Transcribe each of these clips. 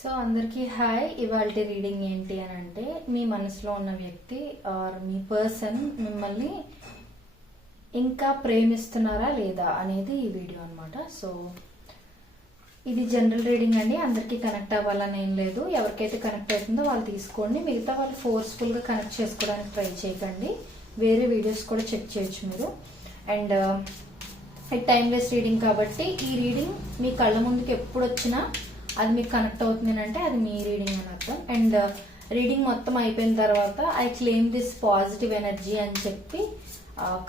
So అందరికీ hi. ఇవాళ reading ఏంటి అని అంటే, మీ మనసులో ఉన్న వ్యక్తి ఆర్ మీ పర్సన్ మిమ్మల్ని ఇంకా ప్రేమిస్తున్నారా లేదా అనేది ఈ వీడియో అనమాట. సో ఇది జనరల్ రీడింగ్ అండి, అందరికీ కనెక్ట్ అవ్వాలని ఏం లేదు. ఎవరికైతే కనెక్ట్ అవుతుందో వాళ్ళు తీసుకోండి, మిగతా వాళ్ళు ఫోర్స్ఫుల్గా కనెక్ట్ చేసుకోవడానికి ట్రై చేయకండి. వేరే వీడియోస్ కూడా చెక్ చేయొచ్చు మీరు. అండ్ ఇది టైమ్ వేస్ట్ రీడింగ్ కాబట్టి ఈ రీడింగ్ మీ కళ్ళ ముందుకు ఎప్పుడు వచ్చినా అది మీకు కనెక్ట్ అవుతుంది అంటే అది మీ రీడింగ్ అని అర్థం. అండ్ రీడింగ్ మొత్తం అయిపోయిన తర్వాత I claim this positive energy అని చెప్పి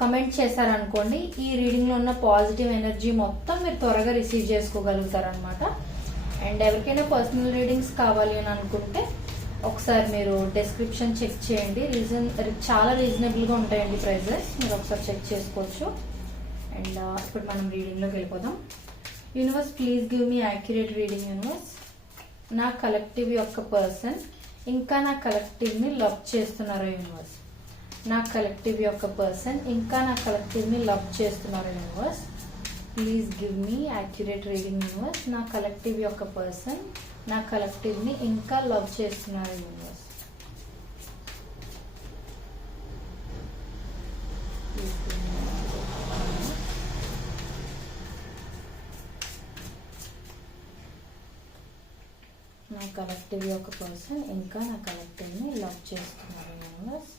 కమెంట్ చేశారనుకోండి, ఈ రీడింగ్లో ఉన్న పాజిటివ్ ఎనర్జీ మొత్తం మీరు త్వరగా రిసీవ్ చేసుకోగలుగుతారనమాట. అండ్ ఎవరికైనా పర్సనల్ రీడింగ్స్ కావాలి అని అనుకుంటే ఒకసారి మీరు డిస్క్రిప్షన్ చెక్ చేయండి. చాలా రీజనబుల్గా ఉంటాయండి ప్రైజెస్, మీరు ఒకసారి చెక్ చేసుకోవచ్చు. అండ్ ఇప్పుడు మనం రీడింగ్లోకి వెళ్ళిపోదాం. Universe please give me accurate reading. Universe, నా కలెక్టివ్ యొక్క పర్సన్ ఇంకా నా కలెక్టివ్ని లవ్ చేస్తున్నారో యూనివర్స్. నా కలెక్టివ్ యొక్క పర్సన్ ఇంకా నా కలెక్టివ్ని లవ్ చేస్తున్నారో universe. Please give me accurate reading universe. నా కలెక్టివ్ యొక్క పర్సన్ నా కలెక్టివ్ని ఇంకా లవ్ చేస్తున్నారు యూనివర్స్. నా కలెక్టివ్ యొక్క పర్సన్ ఇంకా నా కలెక్టివ్ని లవ్ చేస్తున్నారు universe.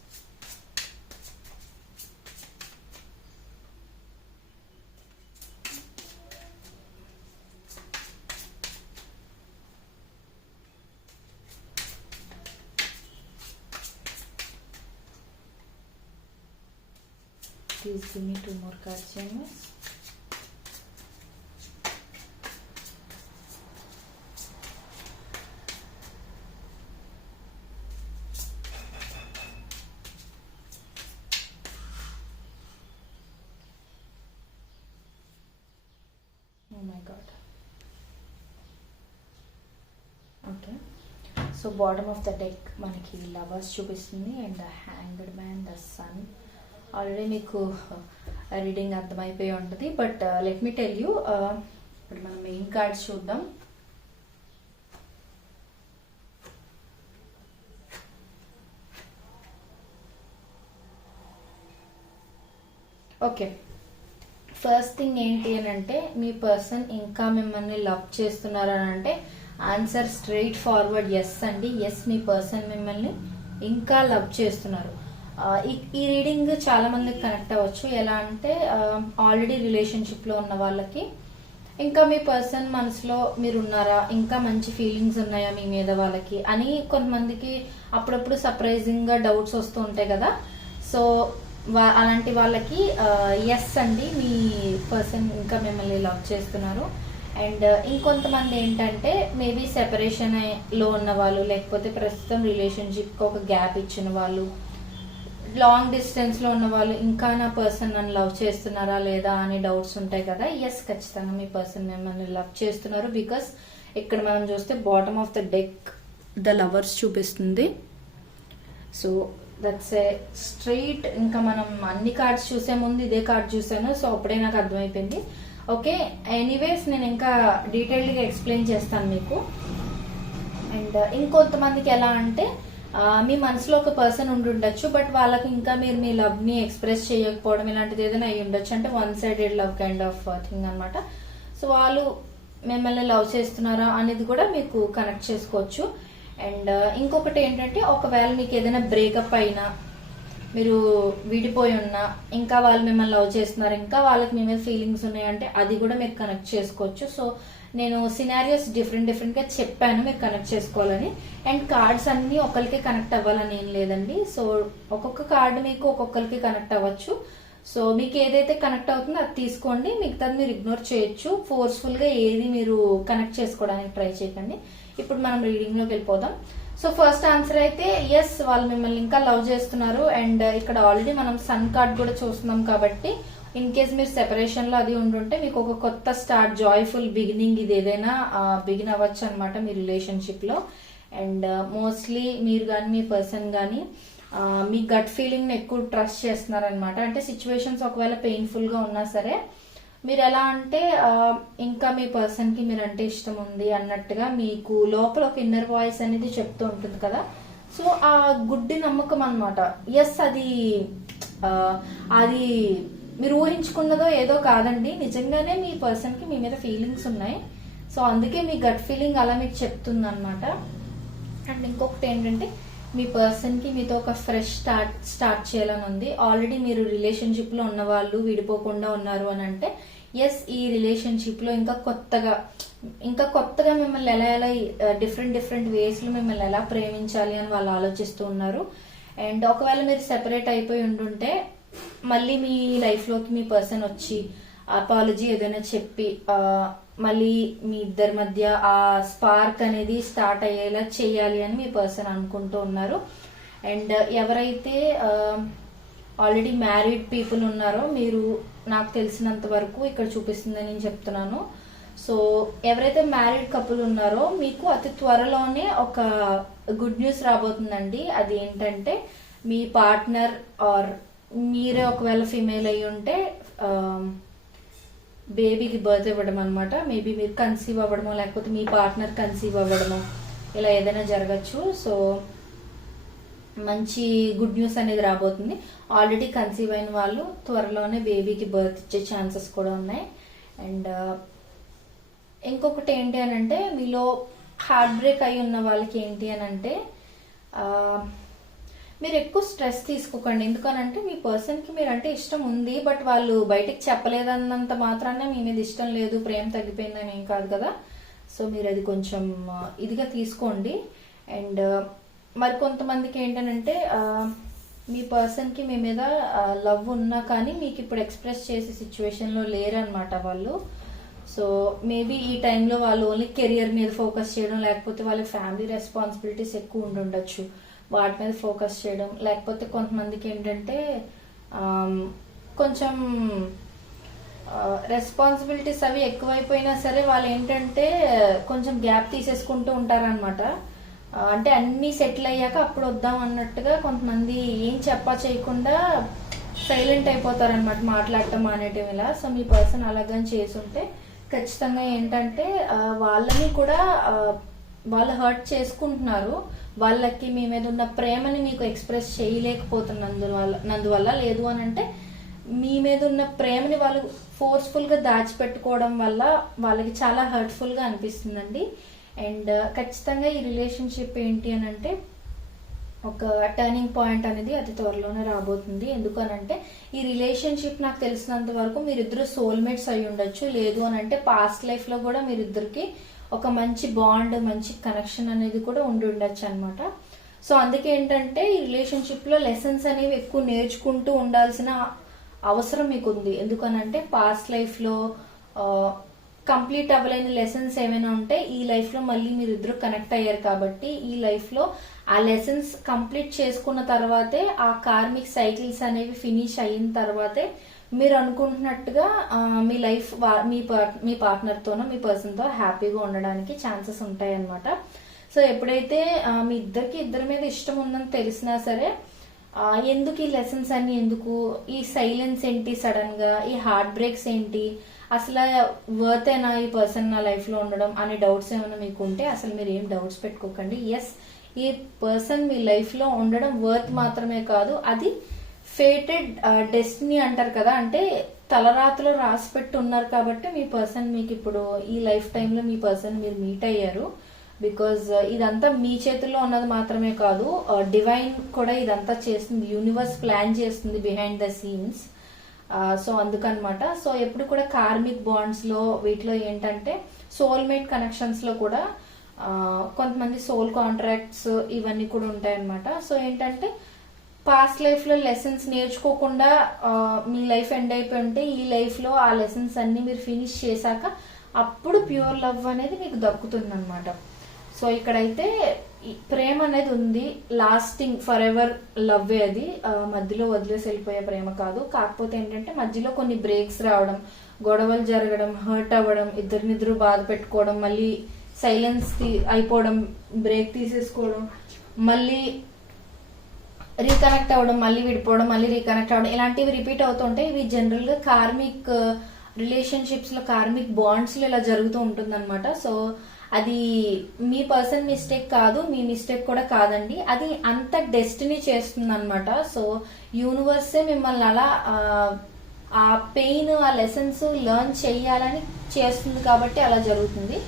Please give me 2 more cards, universe. Oh my God. Okay. So bottom of the deck మనకి లవర్స్ చూపిస్తుంది and the hanged man, the sun. Already మీకు రీడింగ్ అర్థమైపోయి ఉంటుంది, but let me tell you. ఇప్పుడు మనం main cards చూద్దాం. Okay, first thing ఏంటి అని అంటే, మీ పర్సన్ ఇంకా మిమ్మల్ని లవ్ చేస్తున్నారు అని అంటే ఆన్సర్ స్ట్రైట్ ఫార్వర్డ్ ఎస్ అండి. ఎస్, మీ పర్సన్ మిమ్మల్ని ఇంకా లవ్ చేస్తున్నారు. ఈ రీడింగ్ చాలా మందికి కనెక్ట్ అవ్వచ్చు. ఎలా అంటే, ఆల్రెడీ రిలేషన్షిప్లో ఉన్న వాళ్ళకి ఇంకా మీ పర్సన్ మనసులో మీరు ఉన్నారా, ఇంకా మంచి ఫీలింగ్స్ ఉన్నాయా మీ మీద వాళ్ళకి అని కొంతమందికి అప్పుడప్పుడు సర్ప్రైజింగ్గా డౌట్స్ వస్తూ ఉంటాయి కదా. సో అలాంటి వాళ్ళకి ఎస్ అండి, మీ పర్సన్ ఇంకా మిమ్మల్ని లవ్ చేస్తున్నారు. అండ్ ఇంకొంతమంది ఏంటంటే, మేబీ సెపరేషన్లో ఉన్న వాళ్ళు, లేకపోతే ప్రస్తుతం రిలేషన్షిప్కి ఒక గ్యాప్ ఇచ్చిన వాళ్ళు, లాంగ్ డిస్టెన్స్లో ఉన్న వాళ్ళు ఇంకా నా పర్సన్ నన్ను లవ్ చేస్తున్నారా లేదా అని డౌట్స్ ఉంటాయి కదా. ఎస్, ఖచ్చితంగా మీ పర్సన్ మిమ్మల్ని లవ్ చేస్తున్నారు. బికాస్ ఇక్కడ మనం చూస్తే bottom of the deck the lovers చూపిస్తుంది. So that's a straight. ఇంకా మనం అన్ని కార్డ్స్ చూసే ముందు ఇదే కార్డ్ చూసాను, సో అప్పుడే నాకు అర్థమైపోయింది. ఓకే, ఎనీవేస్ నేను ఇంకా డీటెయిల్డ్గా ఎక్స్ప్లెయిన్ చేస్తాను మీకు. అండ్ ఇంకొంతమందికి ఎలా అంటే, మీ మనసులో ఒక పర్సన్ ఉండుండొచ్చు, బట్ వాళ్ళకి ఇంకా మీరు మీ లవ్ ని ఎక్స్ప్రెస్ చేయకపోవడం ఇలాంటిది ఏదైనా అయ్యి ఉండొచ్చు. అంటే 1 sided love kind of thing అనమాట. సో వాళ్ళు మిమ్మల్ని లవ్ చేస్తున్నారా అనేది కూడా మీకు కనెక్ట్ చేసుకోవచ్చు. అండ్ ఇంకొకటి ఏంటంటే, ఒకవేళ మీకు ఏదైనా బ్రేకప్ అయినా, మీరు విడిపోయి ఉన్నా, ఇంకా వాళ్ళు మిమ్మల్ని లవ్ చేస్తున్నారు, ఇంకా వాళ్ళకి మీ మీద ఫీలింగ్స్ ఉన్నాయంటే అది కూడా మీరు కనెక్ట్ చేసుకోవచ్చు. సో నేను సినారియోస్ డిఫరెంట్ గా చెప్పాను మీరు కనెక్ట్ చేసుకోవాలని. అండ్ కార్డ్స్ అన్ని ఒకరికి కనెక్ట్ అవ్వాలని ఏం లేదండి. సో ఒక్కొక్క కార్డు మీకు ఒక్కొక్కరికి కనెక్ట్ అవ్వచ్చు. సో మీకు ఏదైతే కనెక్ట్ అవుతుందో అది తీసుకోండి, మిగతాది మీరు ఇగ్నోర్ చేయొచ్చు. ఫోర్స్ఫుల్ గా ఏది మీరు కనెక్ట్ చేసుకోవడానికి ట్రై చేయకండి. ఇప్పుడు మనం రీడింగ్ లోకి వెళ్ళిపోదాం. సో ఫస్ట్ ఆన్సర్ అయితే ఎస్, వాళ్ళు మిమ్మల్ని ఇంకా లవ్ చేస్తున్నారు. అండ్ ఇక్కడ ఆల్రెడీ మనం సన్ కార్డ్ కూడా చూస్తున్నాం కాబట్టి, ఇన్ కేస్ మీరు సెపరేషన్ లో అది ఉండుంటే మీకు ఒక కొత్త స్టార్ట్, జాయ్ఫుల్ బిగినింగ్, ఇది ఏదైనా బిగిన్ అవ్వచ్చు అనమాట మీ రిలేషన్షిప్ లో. అండ్ మోస్ట్లీ మీరు కానీ మీ పర్సన్ కానీ మీ గట్ ఫీలింగ్ ని ఎక్కువ ట్రస్ట్ చేస్తున్నారనమాట. అంటే సిచ్యువేషన్స్ ఒకవేళ పెయిన్ఫుల్ గా ఉన్నా సరే మీరు ఎలా అంటే ఇంకా మీ పర్సన్ కి మీరు అంటే ఇష్టం ఉంది అన్నట్టుగా మీకు లోపల ఒక ఇన్నర్ వాయిస్ అనేది చెప్తూ ఉంటుంది కదా. సో ఆ గుడ్డి నమ్మకం అన్నమాట. ఎస్, అది మీరు ఊహించుకున్నదో ఏదో కాదండి, నిజంగానే మీ పర్సన్ కి మీ మీద ఫీలింగ్స్ ఉన్నాయి. సో అందుకే మీ గట్ ఫీలింగ్ అలా మీకు చెప్తుంది అనమాట. అండ్ ఇంకొకటి ఏంటంటే మీ పర్సన్ కి మీతో ఒక ఫ్రెష్ స్టార్ట్ చేయాలని ఉంది. ఆల్రెడీ మీరు రిలేషన్షిప్ లో ఉన్న వాళ్ళు విడిపోకుండా ఉన్నారు అని అంటే ఎస్, ఈ రిలేషన్షిప్ లో ఇంకా కొత్తగా మిమ్మల్ని ఎలా డిఫరెంట్ వేస్ లో మిమ్మల్ని ఎలా ప్రేమించాలి అని వాళ్ళు ఆలోచిస్తూ ఉన్నారు. అండ్ ఒకవేళ మీరు సెపరేట్ అయిపోయి ఉంటుంటే మళ్ళీ మీ లైఫ్ లోకి మీ పర్సన్ వచ్చి అపాలజీ ఏదైనా చెప్పి మళ్ళీ మీ ఇద్దరి మధ్య ఆ స్పార్క్ అనేది స్టార్ట్ అయ్యేలా చేయాలి అని మీ పర్సన్ అనుకుంటూ ఉన్నారు. అండ్ ఎవరైతే ఆల్రెడీ మ్యారీడ్ పీపుల్ ఉన్నారో, మీరు నాకు తెలిసినంత వరకు ఇక్కడ చూపిస్తుందని నేను చెప్తున్నాను. సో ఎవరైతే మ్యారీడ్ కపుల్ ఉన్నారో మీకు అతి త్వరలోనే ఒక గుడ్ న్యూస్ రాబోతుందండి. అది ఏంటంటే మీ పార్ట్నర్ ఆర్ మీరే ఒకవేళ ఫీమేల్ అయ్యి ఉంటే బేబీకి బర్త్ ఇవ్వడం అనమాట. మేబీ మీరు కన్సీవ్ అవ్వడమో లేకపోతే మీ పార్ట్నర్ కన్సీవ్ అవ్వడమో ఇలా ఏదైనా జరగచ్చు. సో మంచి గుడ్ న్యూస్ అనేది రాబోతుంది. ఆల్రెడీ కన్సీవ్ అయిన వాళ్ళు త్వరలోనే బేబీకి బర్త్ ఇచ్చే ఛాన్సెస్ కూడా ఉన్నాయి. అండ్ ఇంకొకటి ఏంటి అని అంటే మీలో హార్ట్ బ్రేక్ అయి ఉన్న వాళ్ళకి ఏంటి అని అంటే మీరు ఎక్కువ స్ట్రెస్ తీసుకోకండి. ఎందుకనంటే మీ పర్సన్ కి మీరు అంటే ఇష్టం ఉంది, బట్ వాళ్ళు బయటకు చెప్పలేదన్నంత మాత్రాన మీ మీద ఇష్టం లేదు, ప్రేమ తగ్గిపోయిందని ఏం కాదు కదా. సో మీరు అది కొంచెం ఇదిగా తీసుకోండి. అండ్ మరి కొంతమందికి ఏంటనంటే మీ పర్సన్ కి మీ మీద లవ్ ఉన్నా కానీ మీకు ఇప్పుడు ఎక్స్ప్రెస్ చేసే సిచ్యువేషన్ లో లేరనమాట వాళ్ళు. సో మేబీ ఈ టైంలో వాళ్ళు ఓన్లీ కెరియర్ మీద ఫోకస్ చేయడం, లేకపోతే వాళ్ళ ఫ్యామిలీ రెస్పాన్సిబిలిటీస్ ఎక్కువ ఉండుండొచ్చు, వాటి మీద ఫోకస్ చేయడం. లేకపోతే కొంతమందికి ఏంటంటే కొంచెం రెస్పాన్సిబిలిటీస్ అవి ఎక్కువైపోయినా సరే వాళ్ళు ఏంటంటే కొంచెం గ్యాప్ తీసేసుకుంటూ ఉంటారనమాట. అంటే అన్ని సెటిల్ అయ్యాక అప్పుడు వద్దాం అన్నట్టుగా కొంతమంది ఏం చేయకుండా సైలెంట్ అయిపోతారనమాట, మాట్లాడటం అనేటివి ఇలా. సో మీ పర్సన్ అలాగని చేసుంటే ఖచ్చితంగా ఏంటంటే వాళ్ళని కూడా వాళ్ళు హర్ట్ చేసుకుంటున్నారు. వాళ్ళకి మీ మీద ఉన్న ప్రేమని మీకు ఎక్స్ప్రెస్ చేయలేకపోతున్నందువల్ల లేదు అని అంటే మీ మీద ఉన్న ప్రేమని వాళ్ళు ఫోర్స్ఫుల్ గా దాచిపెట్టుకోవడం వల్ల వాళ్ళకి చాలా హర్ట్ఫుల్ గా అనిపిస్తుందండి. అండ్ ఖచ్చితంగా ఈ రిలేషన్షిప్ ఏంటి అని అంటే ఒక టర్నింగ్ పాయింట్ అనేది అతి త్వరలోనే రాబోతుంది. ఎందుకనంటే ఈ రిలేషన్షిప్ నాకు తెలిసినంత వరకు మీరిద్దరు సోల్మేట్స్ అయి ఉండొచ్చు, లేదు అని అంటే పాస్ట్ లైఫ్ లో కూడా మీరిద్దరికి ఒక మంచి బాండ్, మంచి కనెక్షన్ అనేది కూడా ఉండి ఉండొచ్చు అనమాట. సో అందుకే ఏంటంటే ఈ రిలేషన్షిప్ లో లెసన్స్ అనేవి ఎక్కువ నేర్చుకుంటూ ఉండాల్సిన అవసరం మీకు ఉంది. ఎందుకనంటే పాస్ట్ లైఫ్ లో కంప్లీట్ అవ్వలేని లెసన్స్ ఏమైనా ఉంటే ఈ లైఫ్ లో మళ్ళీ మీరు ఇద్దరు కనెక్ట్ అయ్యారు కాబట్టి ఈ లైఫ్ లో ఆ లెసన్స్ కంప్లీట్ చేసుకున్న తర్వాతే ఆ కార్మిక్ సైకిల్స్ అనేవి ఫినిష్ అయిన తర్వాతే మీరు అనుకుంటున్నట్టుగా మీ లైఫ్ మీ పార్ట్నర్ తోనో మీ పర్సన్ తో హ్యాపీగా ఉండడానికి ఛాన్సెస్ ఉంటాయి అన్నమాట. సో ఎప్పుడైతే మీ ఇద్దరి మీద ఇష్టం ఉందని తెలిసినా సరే ఎందుకు ఈ లెసన్స్ అన్ని, ఎందుకు ఈ సైలెన్స్ ఏంటి, సడన్ గా ఈ హార్ట్ బ్రేక్స్ ఏంటి, అసలు వర్త్ అయినా ఈ పర్సన్ నా లైఫ్ లో ఉండడం అనే డౌట్స్ ఏమైనా మీకు ఉంటే అసలు మీరు ఏం డౌట్స్ పెట్టుకోకండి. ఎస్, ఈ పర్సన్ మీ లైఫ్ లో ఉండడం వర్త్ మాత్రమే కాదు, అది ఫేటెడ్ డెస్టినీ అంటారు కదా, అంటే తలరాతలో రాసి పెట్టి ఉన్నారు కాబట్టి మీ పర్సన్ మీకు ఇప్పుడు ఈ లైఫ్ టైంలో మీ పర్సన్ మీరు మీట్ అయ్యారు. బికాజ్ ఇదంతా మీ చేతుల్లో ఉన్నది మాత్రమే కాదు, డివైన్ కూడా ఇదంతా చేస్తుంది, యూనివర్స్ ప్లాన్ చేస్తుంది బిహైండ్ ద సీన్స్. సో అందుకనమాట. సో ఎప్పుడు కూడా కార్మిక్ బాండ్స్ లో వీటిలో ఏంటంటే సోల్మేట్ కనెక్షన్స్ లో కూడా కొంతమంది సోల్ కాంట్రాక్ట్స్ ఇవన్నీ కూడా ఉంటాయన్నమాట. సో ఏంటంటే పాస్ట్ లైఫ్ లో లెసన్స్ నేర్చుకోకుండా మీ లైఫ్ ఎండ్ అయిపోయి ఉంటే ఈ లైఫ్ లో ఆ లెసన్స్ అన్ని మీరు ఫినిష్ చేశాక అప్పుడు ప్యూర్ లవ్ అనేది మీకు దక్కుతుంది అనమాట. సో ఇక్కడైతే ప్రేమ అనేది ఉంది, లాస్టింగ్ ఫర్ ఎవర్ లవ్, అది మధ్యలో వదిలేసి వెళ్ళిపోయే ప్రేమ కాదు. కాకపోతే ఏంటంటే మధ్యలో కొన్ని బ్రేక్స్ రావడం, గొడవలు జరగడం, హర్ట్ అవ్వడం, ఇద్దరినిద్దరు బాధ పెట్టుకోవడం, మళ్ళీ సైలెన్స్ అయిపోవడం, బ్రేక్ తీసేసుకోవడం, మళ్ళీ రీకనెక్ట్ అవ్వడం, మళ్ళీ విడిపోవడం, మళ్ళీ రీకనెక్ట్ అవ్వడం, ఇలాంటివి రిపీట్ అవుతుంటాయి. ఇవి జనరల్ గా కార్మిక్ రిలేషన్షిప్స్ లో కార్మిక్ బాండ్స్ లో ఇలా జరుగుతూ ఉంటుందన్నమాట. సో అది మీ పర్సన్ మిస్టేక్ కాదు, మీ మిస్టేక్ కూడా కాదండి, అది అంత డెస్టినీ చేస్తుంది అనమాట. సో యూనివర్సే మిమ్మల్ని అలా ఆ పెయిన్, ఆ లెసన్స్ లెర్న్ చేయాలని చేస్తుంది కాబట్టి అలా జరుగుతుంది.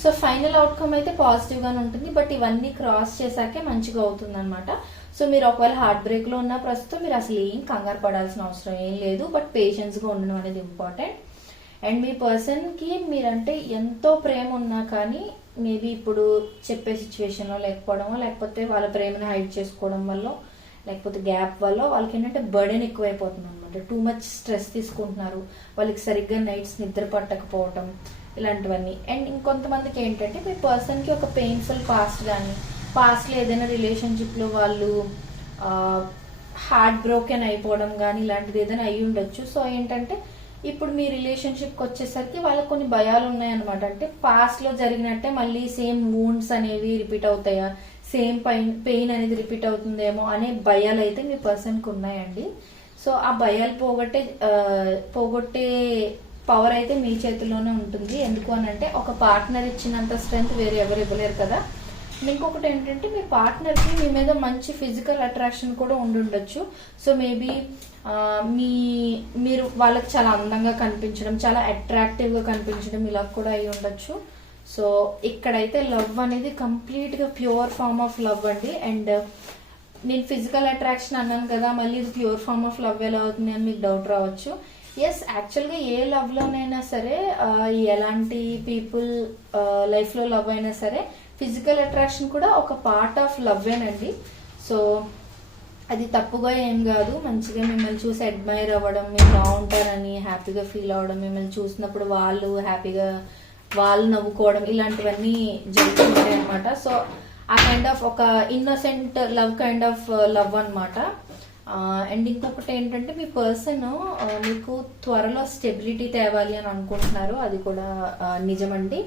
సో ఫైనల్ అవుట్కమ్ అయితే పాజిటివ్ గానే ఉంటుంది, బట్ ఇవన్నీ క్రాస్ చేశాకే మంచిగా అవుతుంది అనమాట. సో మీరు ఒకవేళ హార్ట్ బ్రేక్ లో ఉన్న ప్రస్తుతం మీరు అసలు ఏం కంగారు పడాల్సిన అవసరం ఏం లేదు, బట్ పేషెన్స్ గా ఉండడం అనేది ఇంపార్టెంట్. అండ్ మీ పర్సన్ కి మీరంటే ఎంతో ప్రేమ ఉన్నా కానీ మేబీ ఇప్పుడు చెప్పే సిచ్యువేషన్ లో లేకపోవడమో, లేకపోతే వాళ్ళ ప్రేమను హైడ్ చేసుకోవడం వల్ల, లేకపోతే గ్యాప్ వల్ల వాళ్ళకి ఏంటంటే బర్డెన్ ఎక్కువైపోతుంది అనమాట. టూ మచ్ స్ట్రెస్ తీసుకుంటున్నారు, వాళ్ళకి సరిగ్గా నైట్స్ నిద్ర పట్టకపోవటం ఇలాంటివన్నీ. అండ్ ఇంకొంతమందికి ఏంటంటే మీ పర్సన్ కి ఒక పెయిన్ఫుల్ పాస్ట్ కానీ, పాస్ట్ లో ఏదైనా రిలేషన్షిప్ లో వాళ్ళు హార్ట్ బ్రోకెన్ అయిపోవడం కానీ ఇలాంటిది ఏదైనా అయి ఉండొచ్చు. సో ఏంటంటే ఇప్పుడు మీ రిలేషన్షిప్ కి వచ్చేసరికి వాళ్ళకి కొన్ని భయాలు ఉన్నాయన్నమాట. అంటే పాస్ట్ లో జరిగినట్టే మళ్ళీ సేమ్ వూండ్స్ అనేవి రిపీట్ అవుతాయా, సేమ్ పెయిన్ అనేది రిపీట్ అవుతుందేమో అనే భయాలు అయితే మీ పర్సన్ కి ఉన్నాయండి. సో ఆ భయాలు పోగొట్టే పవర్ అయితే మీ చేతిలోనే ఉంటుంది. ఎందుకు అని అంటే ఒక పార్ట్నర్ ఇచ్చినంత స్ట్రెంగ్త్ వేరే ఎవరు ఇవ్వలేరు కదా. ఇంకొకటి ఏంటంటే మీ పార్ట్నర్ కి మీ మీద మంచి ఫిజికల్ అట్రాక్షన్ కూడా ఉండుండొచ్చు. సో మేబీ మీరు వాళ్ళకి చాలా అందంగా కనిపించడం, చాలా అట్రాక్టివ్ గా కనిపించడం ఇలా కూడా అయి ఉండొచ్చు. సో ఇక్కడైతే లవ్ అనేది కంప్లీట్ గా ప్యూర్ ఫార్మ్ ఆఫ్ లవ్ అండి. అండ్ నేను ఫిజికల్ అట్రాక్షన్ అన్నాను కదా, మళ్ళీ ఇది ప్యూర్ ఫార్మ్ ఆఫ్ లవ్ ఎలా అవుతుంది అని మీకు డౌట్ రావచ్చు. ఎస్, యాక్చువల్ గా ఏ లవ్ లోనైనా సరే, ఎలాంటి పీపుల్ లైఫ్ లో లవ్ అయినా సరే ఫిజికల్ అట్రాక్షన్ కూడా ఒక పార్ట్ ఆఫ్ లవ్వేనండి. సో అది తప్పుగా ఏం కాదు. మంచిగా మిమ్మల్ని చూసి అడ్మైర్ అవ్వడం, మీరు బాగుంటారని హ్యాపీగా ఫీల్ అవ్వడం, మిమ్మల్ని చూసినప్పుడు వాళ్ళు హ్యాపీగా వాళ్ళు నవ్వుకోవడం ఇలాంటివన్నీ జరుగుతుంటాయి అనమాట. సో ఆ కైండ్ ఆఫ్ ఒక innocent love kind of love అనమాట. అండ్ ఇంకొకటి ఏంటంటే మీ పర్సన్ మీకు త్వరలో స్టెబిలిటీ తేవాలి అని అనుకుంటున్నారు, అది కూడా నిజమండి.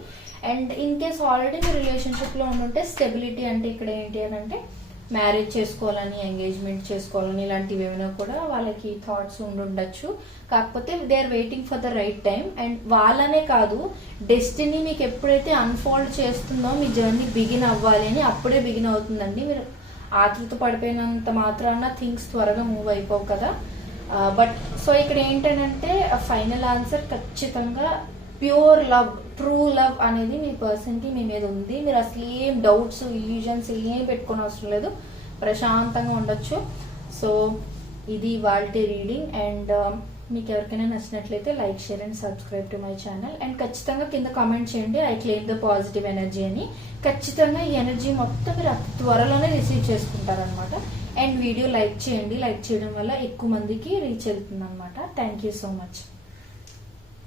And in case already me relationship లో ఉండుంటే స్టెబిలిటీ అంటే ఇక్కడ ఏంటి అని అంటే మ్యారేజ్ చేసుకోవాలని, ఎంగేజ్మెంట్ చేసుకోవాలని ఇలాంటివి ఏమైనా కూడా వాళ్ళకి థాట్స్ ఉండుండొచ్చు. కాకపోతే they are waiting for the right time. And వాళ్ళనే కాదు, డెస్టినీ మీకు ఎప్పుడైతే అన్ఫోల్డ్ చేస్తుందో మీ జర్నీ బిగిన్ అవ్వాలి అని అప్పుడే బిగిన్ అవుతుందండి. మీరు ఆతృత పడిపోయినంత మాత్రాన థింగ్స్ త్వరగా మూవ్ అయిపోవు కదా. బట్ సో ఇక్కడ ఏంటంటే ఫైనల్ ఆన్సర్ ఖచ్చితంగా ప్యూర్ లవ్, ట్రూ లవ్ అనేది మీ పర్సన్ కి మీ మీద ఉంది. మీరు అసలు ఏం డౌట్స్, ఇల్యూజన్స్ ఏం పెట్టుకోని అవసరం లేదు, ప్రశాంతంగా ఉండొచ్చు. సో ఇది వాల్టీ రీడింగ్. అండ్ మీకు ఎవరికైనా నచ్చినట్లయితే like, share and subscribe to my channel. And ఖచ్చితంగా కింద కామెంట్ చేయండి I claim the positive energy అని. ఖచ్చితంగా ఈ ఎనర్జీ మొత్తం మీరు అతి త్వరలోనే రిసీవ్ చేసుకుంటారనమాట. అండ్ వీడియో లైక్ చేయండి, లైక్ చేయడం వల్ల ఎక్కువ మందికి రీచ్ అవుతుంది అనమాట. Thank you so much.